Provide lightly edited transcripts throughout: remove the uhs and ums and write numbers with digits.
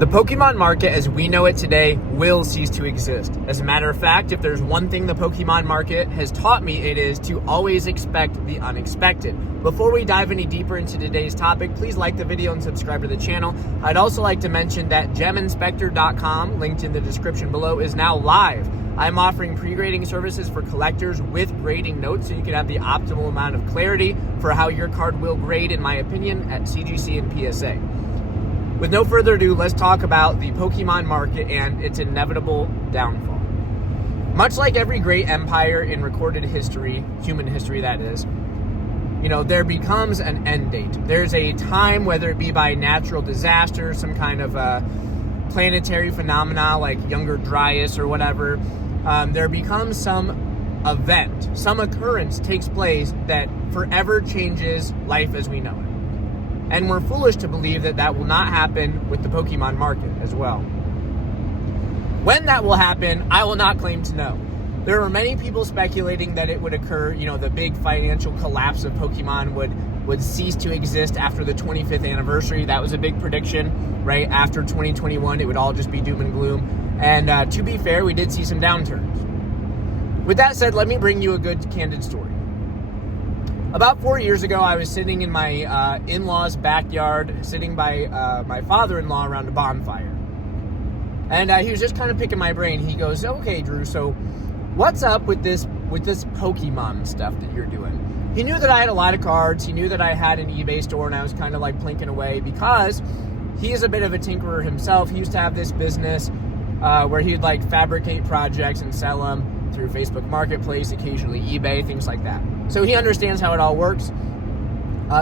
The Pokemon market as we know it today will cease to exist. As a matter of fact, if there's one thing the Pokemon market has taught me, it is to always expect the unexpected. Before we dive any deeper into today's topic, please like the video and subscribe to the channel. I'd also like to mention that geminspector.com, linked in the description below, is now live. I'm offering pre-grading services for collectors with grading notes so you can have the optimal amount of clarity for how your card will grade, in my opinion, at CGC and PSA. With no further ado, let's talk about the Pokemon market and its inevitable downfall. Much like every great empire in recorded history, human history that is, there becomes an end date. There's a time, whether it be by natural disaster, some kind of planetary phenomena like Younger Dryas or whatever, there becomes some event, some occurrence takes place that forever changes life as we know it. And we're foolish to believe that that will not happen with the Pokemon market as well. When that will happen, I will not claim to know. There are many people speculating that it would occur, the big financial collapse of Pokemon would cease to exist after the 25th anniversary. That was a big prediction, right? After 2021, it would all just be doom and gloom. And to be fair, we did see some downturns. With that said, let me bring you a good, candid story. About 4 years ago, I was sitting in my in-laws' backyard, sitting by my father-in-law around a bonfire. And he was just kind of picking my brain. He goes, "Okay, Drew, so what's up with this Pokemon stuff that you're doing?" He knew that I had a lot of cards. He knew that I had an eBay store, and I was kind of like plinking away because he is a bit of a tinkerer himself. He used to have this business where he'd like fabricate projects and sell them through Facebook Marketplace, occasionally eBay, things like that. So he understands how it all works.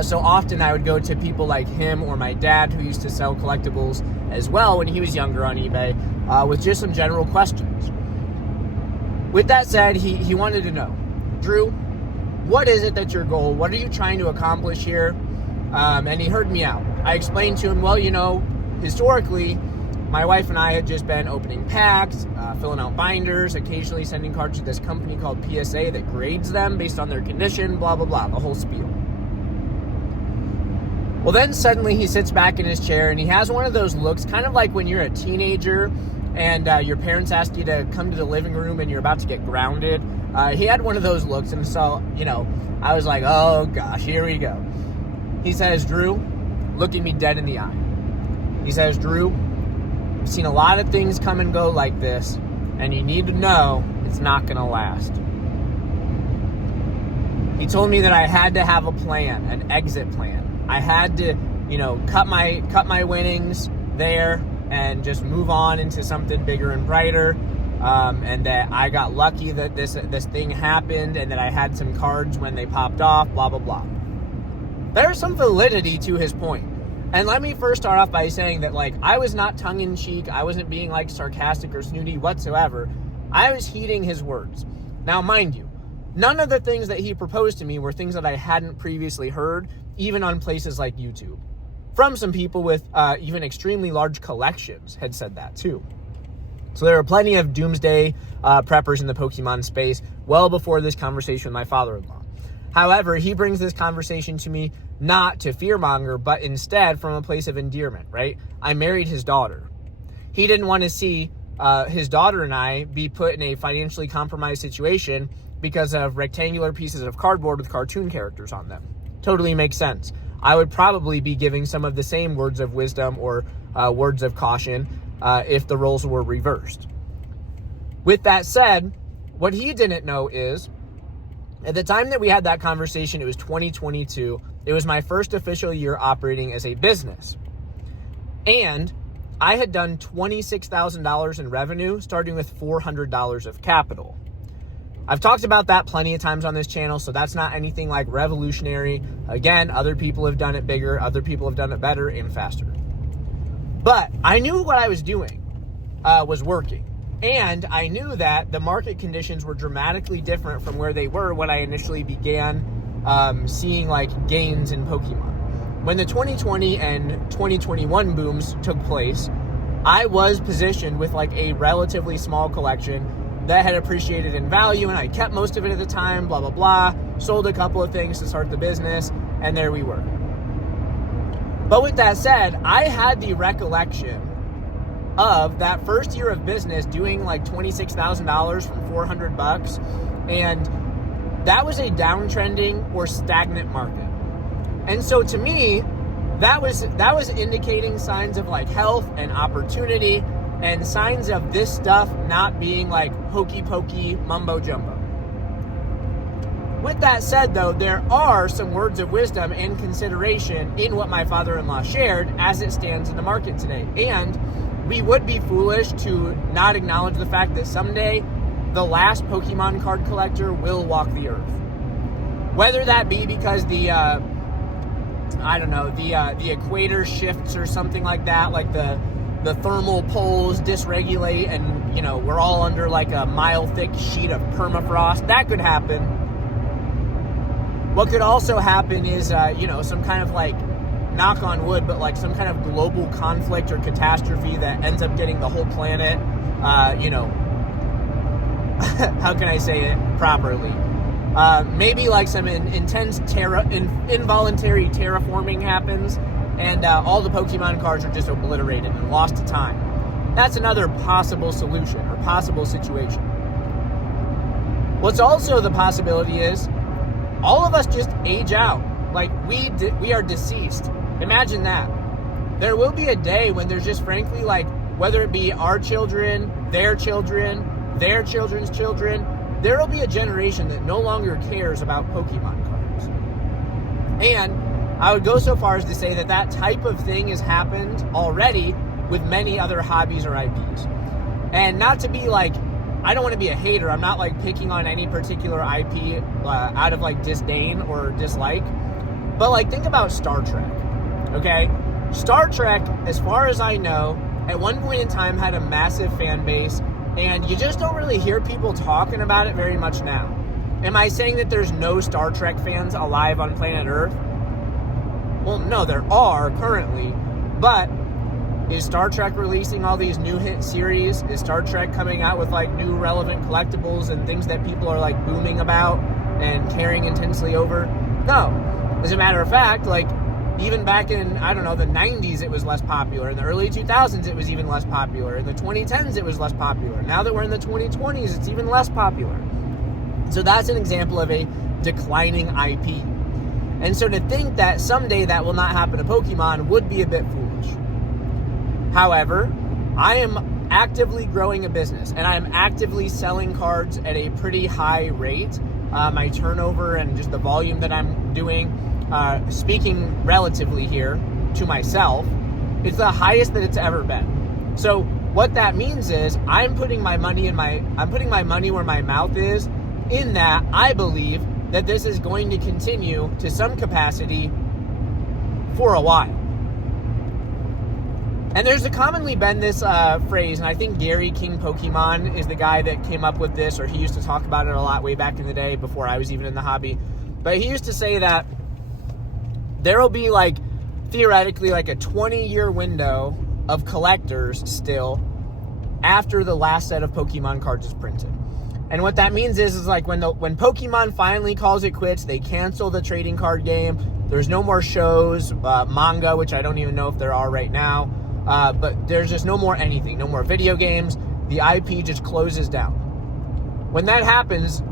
So often I would go to people like him or my dad, who used to sell collectibles as well when he was younger on eBay, with just some general questions. With that said, he wanted to know, "Drew, what is it that's your goal? What are you trying to accomplish here?" And he heard me out. I explained to him, well, historically, my wife and I had just been opening packs, filling out binders, occasionally sending cards to this company called PSA that grades them based on their condition, blah, blah, blah, the whole spiel. Well, then suddenly he sits back in his chair and he has one of those looks, kind of like when you're a teenager and your parents asked you to come to the living room and you're about to get grounded. He had one of those looks, and so, I was like, oh gosh, here we go. He says, "Drew," looking me dead in the eye. He says, "Drew, I've seen a lot of things come and go like this, and you need to know it's not going to last." He told me that I had to have a plan, an exit plan. I had to, cut my winnings there and just move on into something bigger and brighter. And that I got lucky that this thing happened, and that I had some cards when they popped off, blah, blah, blah. There's some validity to his point. And let me first start off by saying that, I was not tongue-in-cheek. I wasn't being, sarcastic or snooty whatsoever. I was heeding his words. Now, mind you, none of the things that he proposed to me were things that I hadn't previously heard, even on places like YouTube. From some people with even extremely large collections had said that, too. So there are plenty of doomsday preppers in the Pokemon space well before this conversation with my father-in-law. However, he brings this conversation to me not to fearmonger, but instead from a place of endearment, right? I married his daughter. He didn't want to see his daughter and I be put in a financially compromised situation because of rectangular pieces of cardboard with cartoon characters on them. Totally makes sense. I would probably be giving some of the same words of wisdom or words of caution if the roles were reversed. With that said, what he didn't know is, at the time that we had that conversation, it was 2022. It was my first official year operating as a business. And I had done $26,000 in revenue, starting with $400 of capital. I've talked about that plenty of times on this channel, so that's not anything like revolutionary. Again, other people have done it bigger, other people have done it better and faster. But I knew what I was doing was working. And I knew that the market conditions were dramatically different from where they were when I initially began seeing gains in Pokemon. When the 2020 and 2021 booms took place, I was positioned with a relatively small collection that had appreciated in value, and I kept most of it at the time, blah, blah, blah. Sold a couple of things to start the business, and there we were. But with that said, I had the recollection of that first year of business doing like $26,000 from $400, and that was a downtrending or stagnant market. And so to me, that was indicating signs of like health and opportunity and signs of this stuff not being like hokey pokey mumbo jumbo. With that said, though, there are some words of wisdom and consideration in what my father-in-law shared as it stands in the market today. And we would be foolish to not acknowledge the fact that someday the last Pokemon card collector will walk the earth. Whether that be because the equator shifts or something like that, like the thermal poles dysregulate and, you know, we're all under like a mile-thick sheet of permafrost. That could happen. What could also happen is, some kind of like, knock on wood, but like some kind of global conflict or catastrophe that ends up getting the whole planet, how can I say it properly? Maybe like some intense involuntary terraforming happens, and all the Pokemon cards are just obliterated and lost to time. That's another possible solution or possible situation. What's also the possibility is all of us just age out. Like we are deceased. Imagine that. There will be a day when there's just frankly like, whether it be our children, their children's children, there will be a generation that no longer cares about Pokemon cards. And I would go so far as to say that that type of thing has happened already with many other hobbies or IPs. And not to be like, I don't want to be a hater. I'm not like picking on any particular IP out of like disdain or dislike. But like, think about Star Trek, okay? Star Trek, as far as I know, at one point in time had a massive fan base, and you just don't really hear people talking about it very much now. Am I saying that there's no Star Trek fans alive on planet Earth? Well, no, there are currently, but is Star Trek releasing all these new hit series? Is Star Trek coming out with like new relevant collectibles and things that people are like booming about and caring intensely over? No. As a matter of fact, like even back in, the 90s it was less popular. In the early 2000s it was even less popular. In the 2010s it was less popular. Now that we're in the 2020s, it's even less popular. So that's an example of a declining IP. And so to think that someday that will not happen to Pokemon would be a bit foolish. However, I am actively growing a business, and I am actively selling cards at a pretty high rate. My turnover and just the volume that I'm doing, speaking relatively here to myself, it's the highest that it's ever been. So what that means is I'm putting my money where my mouth is, in that I believe that this is going to continue to some capacity for a while. And there's commonly been this phrase, and I think Gary King Pokemon is the guy that came up with this, or he used to talk about it a lot way back in the day before I was even in the hobby. But he used to say that there will be like, theoretically, like a 20-year window of collectors still after the last set of Pokemon cards is printed. And what that means is like when Pokemon finally calls it quits, they cancel the trading card game. There's no more shows, manga, which I don't even know if there are right now. But there's just no more anything, no more video games. The IP just closes down. When that happens,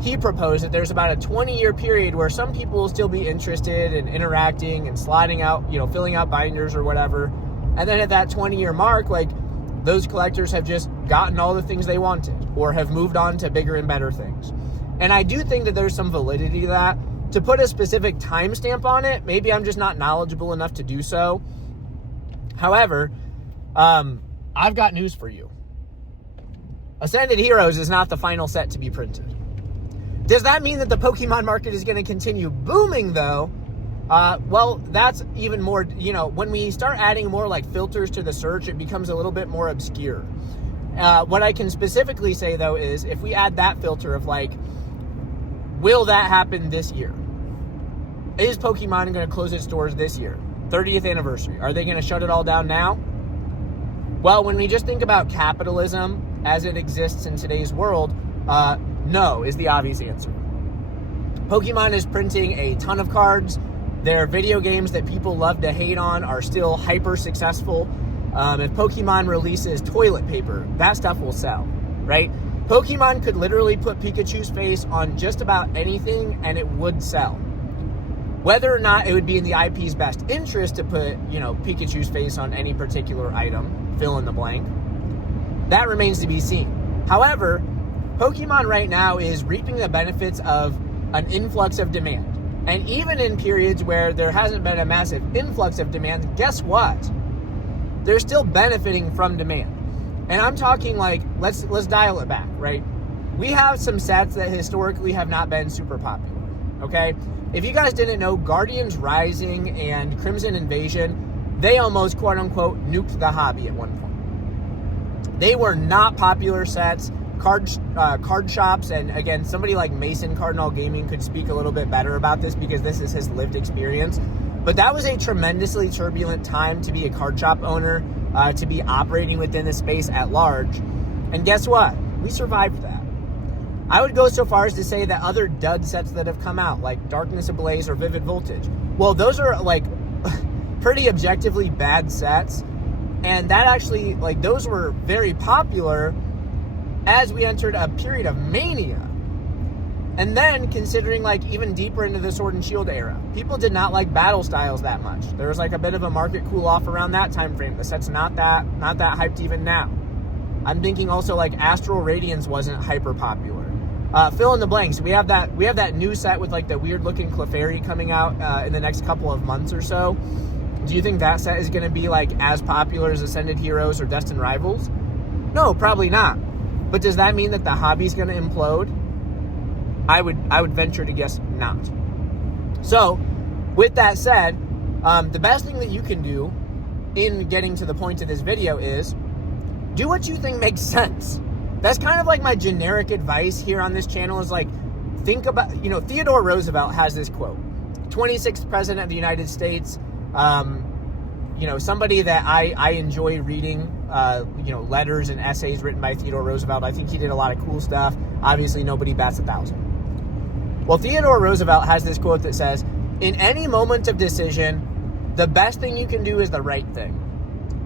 he proposed that there's about a 20-year period where some people will still be interested in interacting and slotting out, filling out binders or whatever. And then at that 20-year mark, like, those collectors have just gotten all the things they wanted or have moved on to bigger and better things. And I do think that there's some validity to that. To put a specific timestamp on it, maybe I'm just not knowledgeable enough to do so. However, I've got news for you. Ascended Heroes is not the final set to be printed. Does that mean that the Pokemon market is going to continue booming, though? Well, that's even more, when we start adding more like filters to the search, it becomes a little bit more obscure. What I can specifically say, though, is if we add that filter of like, will that happen this year? Is Pokemon going to close its doors this year? 30th anniversary. Are they going to shut it all down now? Well, when we just think about capitalism as it exists in today's world, no is the obvious answer. Pokemon is printing a ton of cards. Their video games that people love to hate on are still hyper successful. If Pokemon releases toilet paper, that stuff will sell, right? Pokemon could literally put Pikachu's face on just about anything and it would sell. Whether or not it would be in the IP's best interest to put, Pikachu's face on any particular item, fill in the blank, that remains to be seen. However, Pokemon right now is reaping the benefits of an influx of demand. And even in periods where there hasn't been a massive influx of demand, guess what? They're still benefiting from demand. And I'm talking like, let's dial it back, right? We have some sets that historically have not been super popular, okay? If you guys didn't know, Guardians Rising and Crimson Invasion, they almost, quote unquote, nuked the hobby at one point. They were not popular sets. Card shops, and again, somebody like Mason Cardinal Gaming could speak a little bit better about this because this is his lived experience. But that was a tremendously turbulent time to be a card shop owner, to be operating within the space at large. And guess what? We survived that. I would go so far as to say that other dud sets that have come out, like Darkness Ablaze or Vivid Voltage, well, those are like pretty objectively bad sets. And that actually, those were very popular as we entered a period of mania. And then considering even deeper into the Sword and Shield era, people did not like battle styles that much. There was a bit of a market cool off around that time frame. The set's not that hyped even now. I'm thinking also Astral Radiance wasn't hyper popular. Fill in the blanks. We have that new set with the weird looking Clefairy coming out in the next couple of months or so. Do you think that set is going to be as popular as Ascended Heroes or Destined Rivals? No, probably not. But does that mean that the hobby's going to implode? I would venture to guess not. So, with that said, the best thing that you can do in getting to the point of this video is do what you think makes sense. That's kind of my generic advice here on this channel is think about, Theodore Roosevelt has this quote, 26th president of the United States, somebody that I enjoy reading, letters and essays written by Theodore Roosevelt. I think he did a lot of cool stuff. Obviously, nobody bats 1,000. Well, Theodore Roosevelt has this quote that says, in any moment of decision, the best thing you can do is the right thing.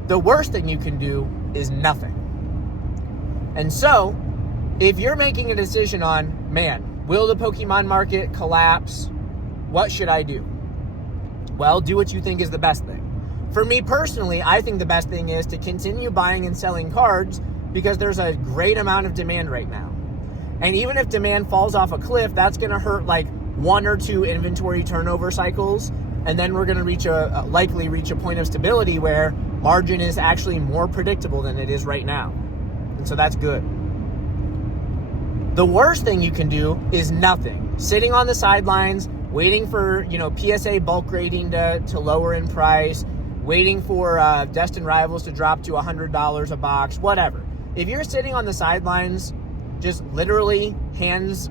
The worst thing you can do is nothing. And so, if you're making a decision on, man, will the Pokemon market collapse? What should I do? Well, do what you think is the best thing. For me personally, I think the best thing is to continue buying and selling cards because there's a great amount of demand right now. And even if demand falls off a cliff, that's going to hurt 1 or 2 inventory turnover cycles. And then we're going to likely reach a point of stability where margin is actually more predictable than it is right now. And so that's good. The worst thing you can do is nothing. Sitting on the sidelines, waiting for, PSA bulk rating to lower in price, waiting for Destined Rivals to drop to $100 a box, whatever. If you're sitting on the sidelines, just literally hands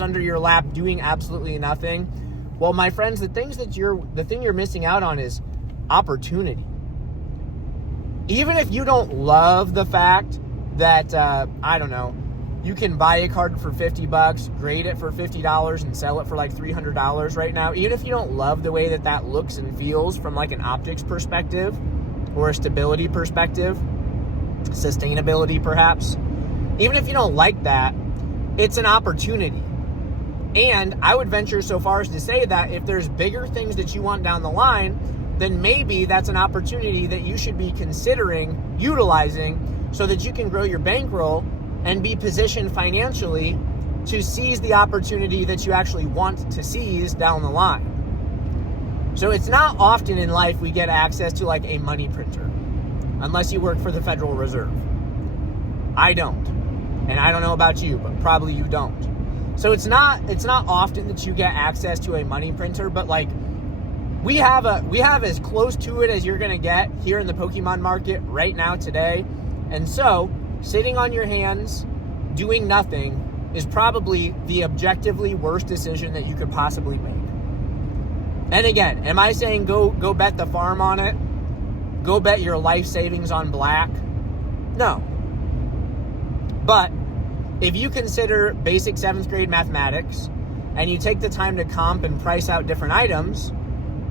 under your lap, doing absolutely nothing, well, my friends, the thing you're missing out on is opportunity. Even if you don't love the fact that, you can buy a card for $50, grade it for $50, and sell it for $300 right now. Even if you don't love the way that looks and feels from an optics perspective or a stability perspective, sustainability perhaps, even if you don't like that, it's an opportunity. And I would venture so far as to say that if there's bigger things that you want down the line, then maybe that's an opportunity that you should be considering utilizing so that you can grow your bankroll and be positioned financially to seize the opportunity that you actually want to seize down the line. So it's not often in life we get access to a money printer, unless you work for the Federal Reserve. I don't. And I don't know about you, but probably you don't. So it's not often that you get access to a money printer, but we have as close to it as you're going to get here in the Pokemon market right now today. And so sitting on your hands, doing nothing is probably the objectively worst decision that you could possibly make. And again, am I saying go bet the farm on it? Go bet your life savings on black? No. But if you consider basic 7th grade mathematics and you take the time to comp and price out different items,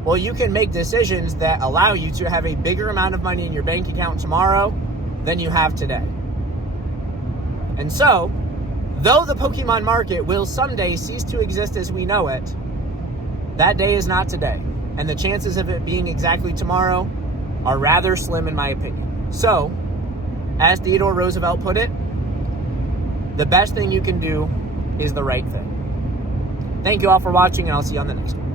Well, you can make decisions that allow you to have a bigger amount of money in your bank account tomorrow than you have today. And so, though the Pokemon market will someday cease to exist as we know it, that day is not today. And the chances of it being exactly tomorrow are rather slim in my opinion. So, as Theodore Roosevelt put it, the best thing you can do is the right thing. Thank you all for watching, and I'll see you on the next one.